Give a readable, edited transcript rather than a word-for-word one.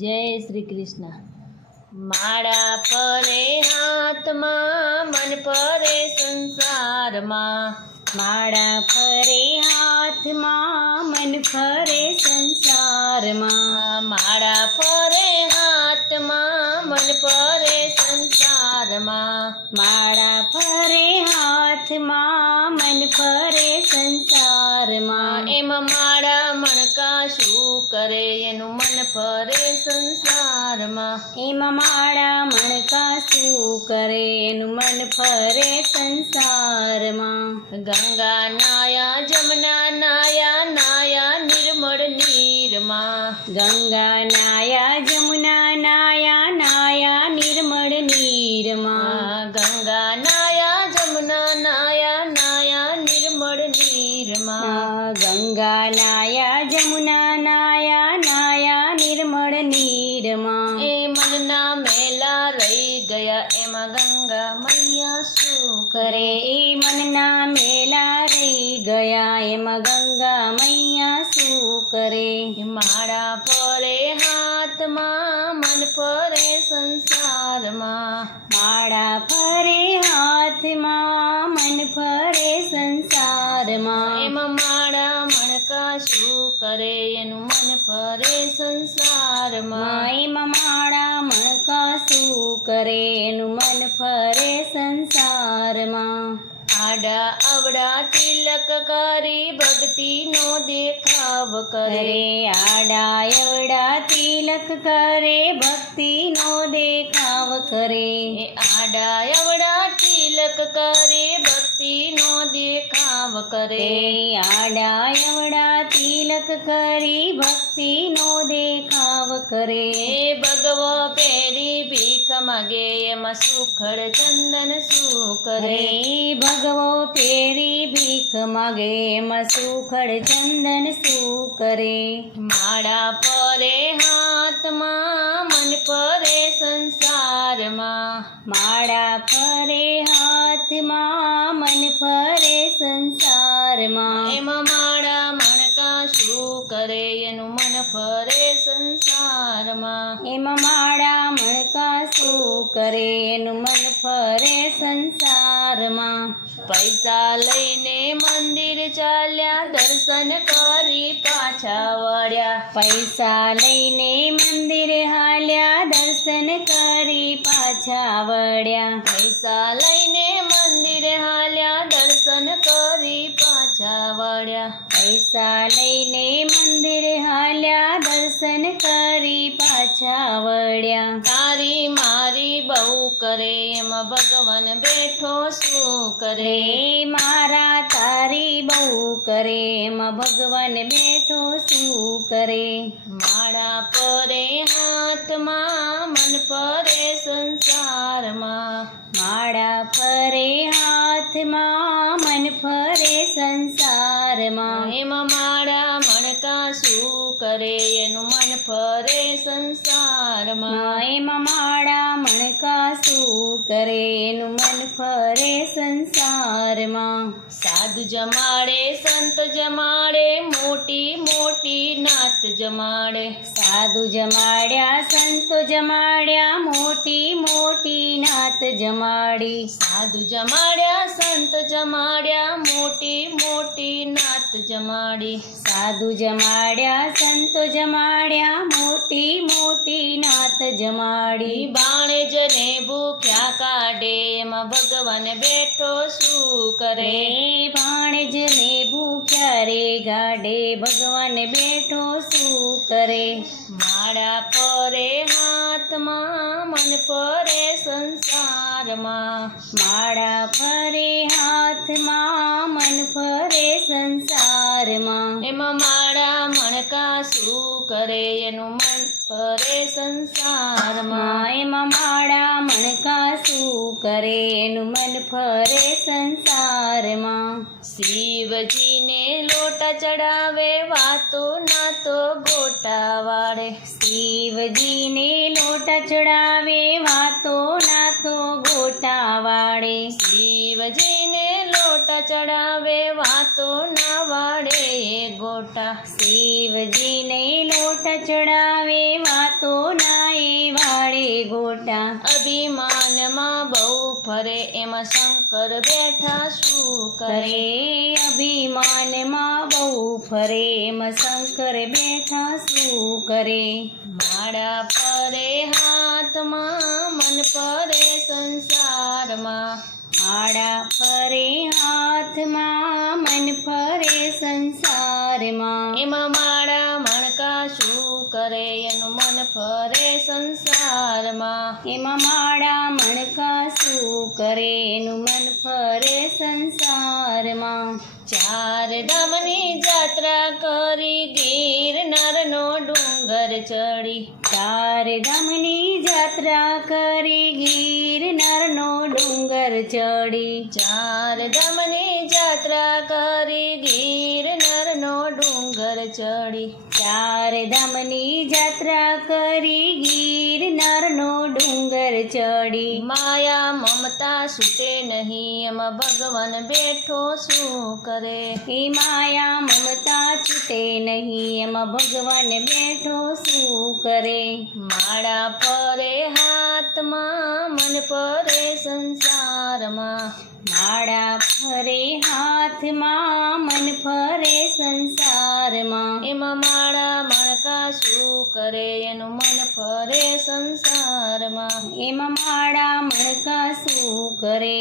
જય શ્રી કૃષ્ણ. માળા ફરે હાથમાં, મન ફરે સંસારમાં. માળા ફરે હાથમાં, મન ફરે સંસારમાં. માળા ફરે હાથમાં, મન ફરે સંસારમાં. માળા ફરે હાથમાં, મન ફરે સંસારમાં. એમાં માળા મણકા શું કરે, એનું મન ફરે સંસારમાં. એમાં માળા મણકા શું કરે, એનું મન ફરે સંસારમાં. ગંગા નાયા, જમના નાયા, નાયા નિર્મળ નીરમાં. ગંગા નાયા, જમુના નાયા, નાયા નિર્મળ નીરમાં. ગંગા નાયા, જમના નાયા, નાયા નિર્મળ નીરમાં. ગંગા નાયા, જમુના નાયા, નાયા નિર્મળ નીરમાં. એ મનના મેલા રહી ગયા, એમાં ગંગા મૈયા શું કરે, એ મનના મેલા રહી ગયા, એમાં ગંગા મૈયા શું કરે. માળા ફરે હાથમાં, મન ફરે સંસારમાં. માળા ફરે હાથમાં, મન ફરે સંસારમાં. એમાં માળા મણકા શું કરે, એનું મન ફરે સંસારમાં. એમાં માળા મણકા શું કરે, એનું મન ફરે સંસારમાં. આડા અવડા તિલક કરી, ભક્તિનો દેખાવ કરે. આડા અવડા તિલક કરે, ભક્તિનો દેખાવ કરે. આડા અવડા તિલક કરે, ભક્તિનો દેખાવ કરે. આડા અવડા તિલક કરી, ભક્તિનો દેખાવ કરે. ભગવો પેરી ભીખ માગે, એમાં સુખડ ચંદન શું કરે. ભગવો પેરી ભીખ માગે, એમાં સુખડ ચંદન શું કરે. માળા ફરે હાથમાં, મન ફરે સંસારમાં. માળા ફરે હાથમાં, મન ફરે સંસારમાં. એમાં માળા મણકા શું કરે, એનું મન ફરે સંસારમાં. એમાં માળા મણકા શું કરે, એનું મન ફરે સંસારમાં. પૈસા લઈને મંદિર ચાલ્યા, દર્શન કરી પાછા વળ્યા. પૈસા લઈને મંદિરે હાલ્યા, દર્શન કરી પાછા વળ્યા. પૈસા લઈને મંદિરે હાલ્યા, દર્શન કરી પાછા વળ્યા. પૈસા લઈને મંદિરે હાલ્યા, દર્શન કરી પાછા વળ્યા. તારી મારી બહુ કરે, એમાં ભગવાન બેઠો શું કરે. મારા તારી બહુ કરે, એમાં ભગવાન બેઠો શું કરે. માળા ફરે હાથમાં, મન ફરે સંસારમાં. માળા ફરે હાથમાં, મન ફરે સંસારમાં. એમાં માળા મણકા શું કરે, એનું મન ફરે સંસારમાં. એમાં માળા મણકા શું કરે, એનું મન ફરે સંસારમાં. સાધુ જમાડે, સંત જમાડે, મોટી મોટી નાત જમાડે. સાધુ જમાડ્યા, સંતો જમાડ્યા, મોટી મોટી નાત જમાડી. સાધુ જમાડ્યા, સંત જમાડ્યા, મોટી મોટી નાત જમાડી. સાધુ જમાડ્યા, સંતો જમાડ્યા, મોટી મોટી નાત જમાડી. બાણે જને ભૂખ્યા કાઢે, એમાં ભગવાન બેઠો શું કરે. ભાણેજને ભૂખ્યા રે ગાડે, ભગવાન બેઠો શું કરે. માળા ફરે હાથમાં, મન ફરે સંસારમાં. માળા ફરે હાથમાં, મન ફરે સંસારમાં. એમાં માળા મણકા શું કરે, એનું મન ફરે સંસારમાં. એમાં માળા મણકા શું કરે, એનું મન ફરે સંસારમાં. શિવજીને લોટા ચડાવે, વાતો ના તો ગોટા વાળે. શિવજીને લોટા ચડાવે, વાતો ના તો ગોટા વાળે. શિવજીને લોટા ચડાવે, વાતો ના વાળે ગોટા. શિવજીને લોટા ચડાવે, વાતો ગોટા અભિમાનમાં બહુ ફરે એમાં શંકર બેઠા શું કરે કરે અભિમાનમાં બહુ ફરે એમાં શંકર બેઠા શું કરે માળા પરે હાથમાં મન પરે સંસારમાં માળા ફરે હાથમાં મન ફરે સંસારમાં એમાં માળા મણકા શું કરે એનું મન ફરે સંસારમાં એમાં માળા મણકા શું કરે એનું મન ફરે સંસારમાં ચાર ધામની જાત્રા કરી ગિરનારનો ડુંગર ચડી ચાર ધામની જાત્રા કરી ગિરનારનો ડુંગર ચડી ચાર ધામની જાત્રા કરી ગિરનારનો ડુંગર ચડી ચાર ધામની જાત્રા કરી ગિરનારનો ડુંગર ચડી માયા મમતા છૂટે નહીં એમાં ભગવાન બેઠો શું કરે એ માયા મમતા છૂટે નહીં એમાં ભગવાન બેઠો શું કરે માળા પરે હાથમાં મન પરે સંસારમાં માળા ફરે હાથમાં મન ફરે સંસારમાં એમાં માળા મણકા શું કરે એનું મન ફરે સંસારમાં એમાં માળા મણકા શું કરે